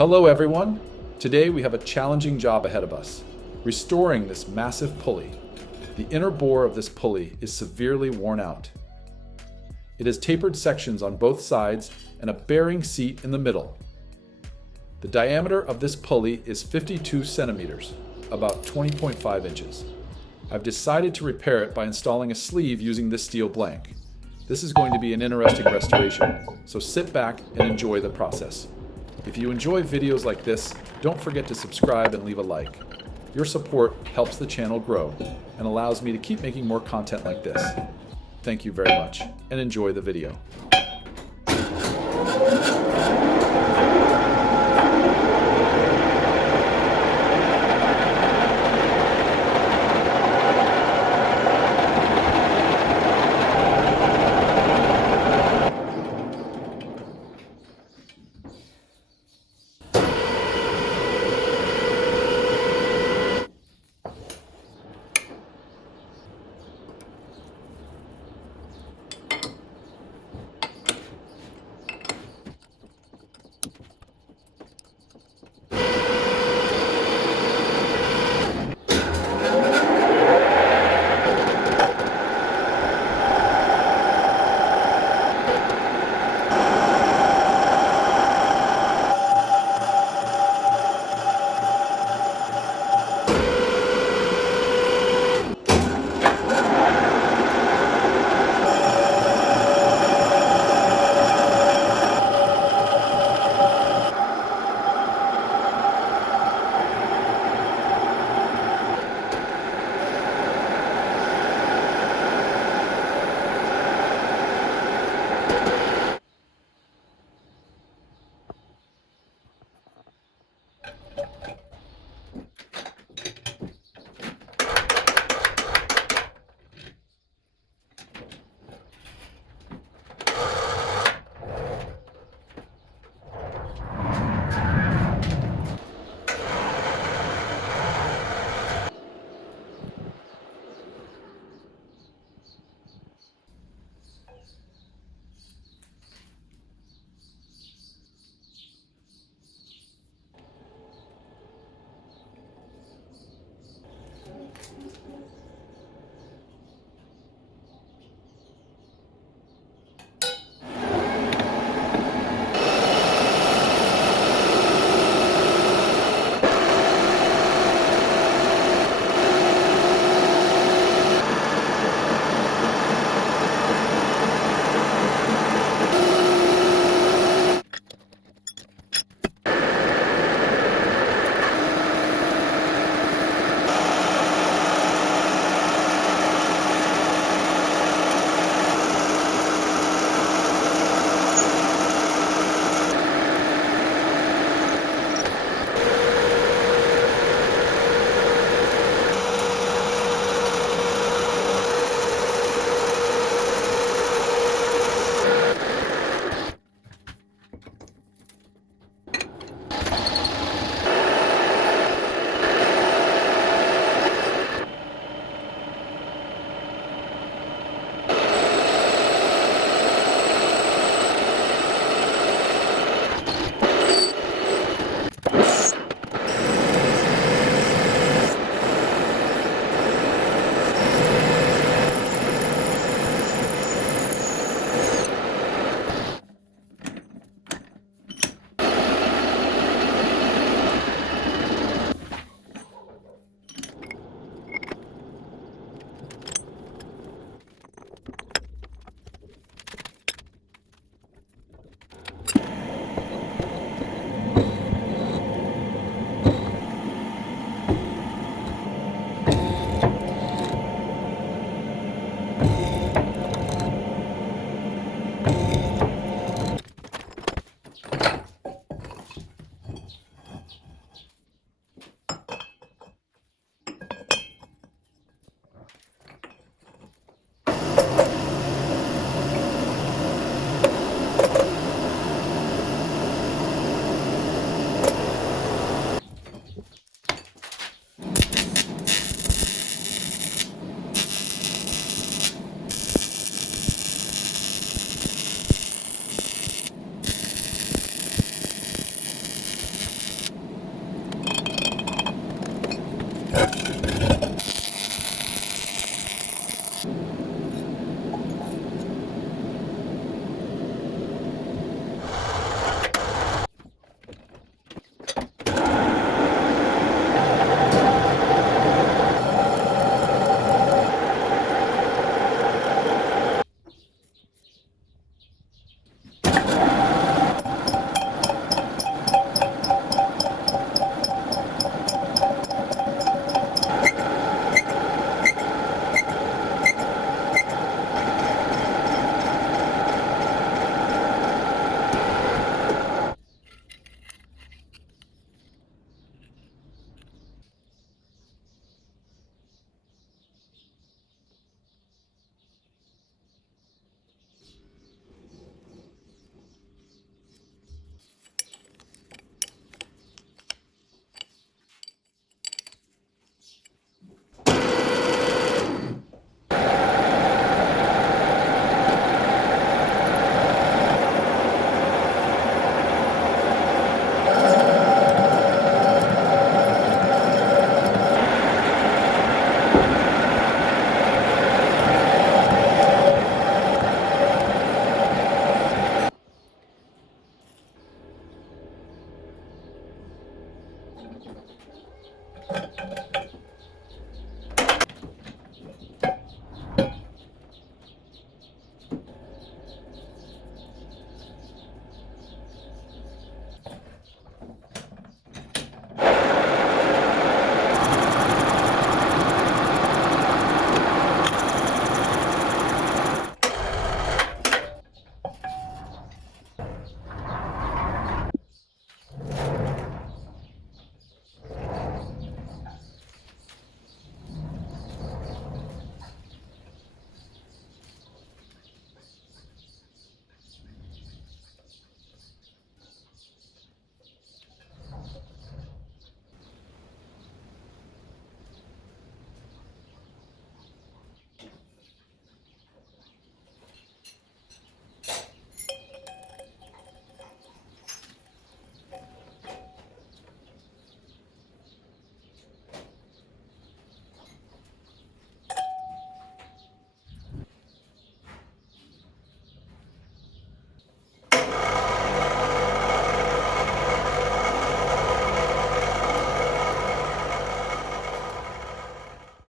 Hello everyone! Today we have a challenging job ahead of us, restoring this massive pulley. The inner bore of this pulley is severely worn out. It has tapered sections on both sides and a bearing seat in the middle. The diameter of this pulley is 52 centimeters, about 20.5 inches. I've decided to repair it by installing a sleeve using this steel blank. This is going to be an interesting restoration, so sit back and enjoy the process. If you enjoy videos like this, don't forget to subscribe and leave a like. Your support helps the channel grow and allows me to keep making more content like this. Thank you very much, and enjoy the video.